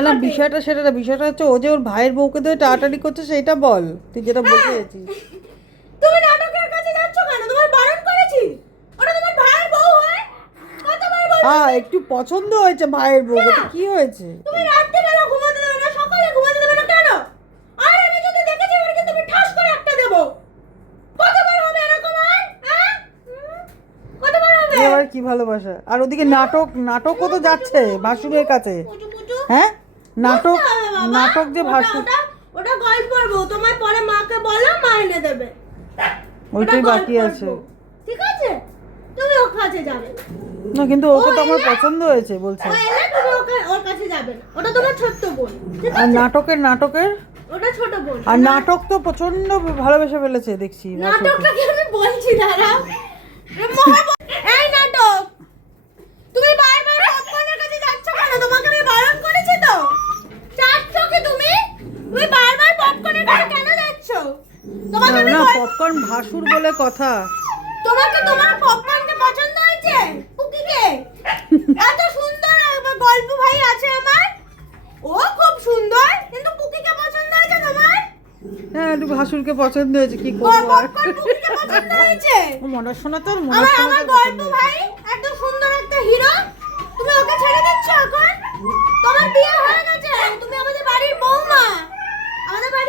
না বিষয়টা সেটা না, বিষয়টা হচ্ছে ও যে ওর ভাইয়ের বউকে ধরে টাটারি করছে সেটা বল, তুই যেটা বলতে চাইছিস। তুমি নাটকের কাছে যাচ্ছ কেন? তোমার বারণ করেছি? ওটা তোমার ভাইয়ের বউ হয়? কতবার বলবো? একটু পছন্দ হয়েছে ভাইয়ের বউকে, তো কি হয়েছে? তুমি রাত্রিবেলা ঘুমাতে দেবে না, সকালে ঘুমাতে দেবে না কেন? আর আমি যদি দেখেছি এবার কিন্তু আমি ঠাস করে একটা দেব। কতবার হবে এরকম আর? হ্যাঁ? কতবার হবে? এবার কি ভালোবাসা, আর ওদিকে নাটকও তো যাচ্ছে ভাসুরের কাছে। পুচু পুচু। হ্যাঁ, নাটক বুঝতে হবে বাবা। নাটক যে ভাসুর, ওটা গল্পের বউ, তোমায় পরে মাকে বলো, মা এনে দেবে। ওইটাই ওটা বাকি গল্পের আছে। বউ। ঠিক আছে, তুমি ওর কাছে যাবে না। না কিন্তু ওকে তো ও আমার এলে- পছন্দ হয়েছে বলছে। ও এলে তুমি ওর কাছে যাবে না। ওটা তোমার ছোট্ট বোন। ঠিক আর আছে, নাটকের ওটা ছোট বোন। আর নাটক তো প্রচন্ড ভালোবেসে ফেলেছে দেখছি ভাসুরকে। নাটকটা কি আমি বলছি, দাঁড়াও। এই নাটক, তুমি বারবার পপকর্নের কাছে যাচ্ছ কেন? তোমাকে আমি বারণ করেছি তো? যাচ্ছ কি তুমি? তুমি বারবার পপকর্নের কাছে কেন যাচ্ছ? তোমাকে আমি না, বল- পপকর্ন ভাসুর বলে কথা। তোমাকে তোমার পপকর্নকে পছন্দ হয়েছে? পুকিকে এত সুন্দর একটা গল্প ভাই আছে আমার, ও খুব সুন্দর, কিন্তু পুকিকে পছন্দ হয়েছে তোমার? হ্যাঁ, একটু ভাসুরকে পছন্দ হয়েছে, কি করবো আর। পপকর্ন পুকিকে পছন্দ হয়েছে? ও মনের শোনা তোর আমার আমার গল্প ভাই এত সুন্দর একটা হিরো, তুমি ওকে ছেড়ে দিচ্ছ এখন? তোমার বিয়ে হয়ে গেছে, তুমি আমাদের বাড়ির বৌমা, আমাদের বাড়ির